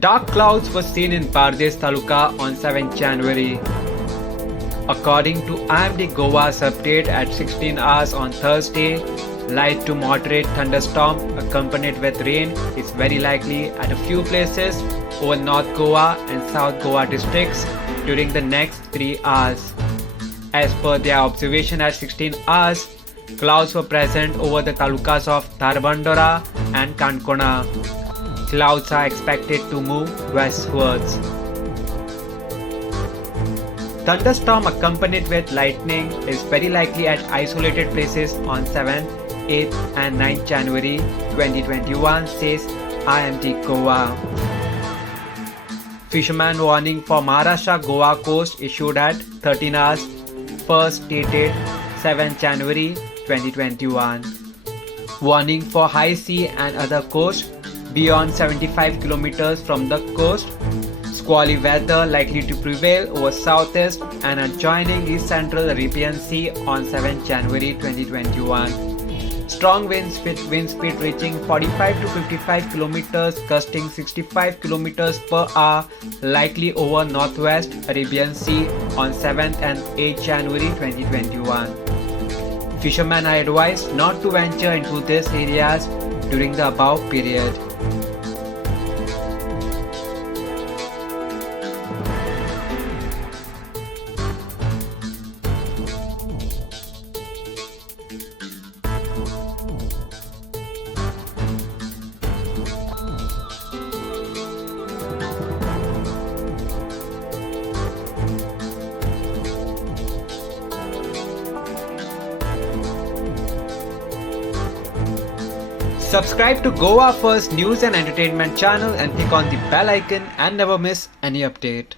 Dark clouds were seen in Bardes Taluka on 7 January. According to IMD Goa's update at 16 hours on Thursday, light to moderate thunderstorm accompanied with rain is very likely at a few places over North Goa and South Goa districts during the next 3 hours. As per their observation at 16 hours, clouds were present over the talukas of Dharbandora and Kankona. Clouds are expected to move westwards. Thunderstorm accompanied with lightning is very likely at isolated places on 7th, 8th and 9th January 2021, says IMD Goa. Fisherman warning for Maharashtra Goa coast issued at 13 hours, first dated 7th January 2021. Warning for high sea and other coast beyond 75 kilometers from the coast. Squally weather likely to prevail over southeast and adjoining East Central Arabian Sea on 7th January 2021. Strong winds with wind speed reaching 45 to 55 kilometers, gusting 65 kilometers per hour likely over northwest Arabian Sea on 7th and 8th January 2021. Fishermen are advised not to venture into these areas during the above period. Subscribe to Goa First News and Entertainment channel and click on the bell icon and never miss any update.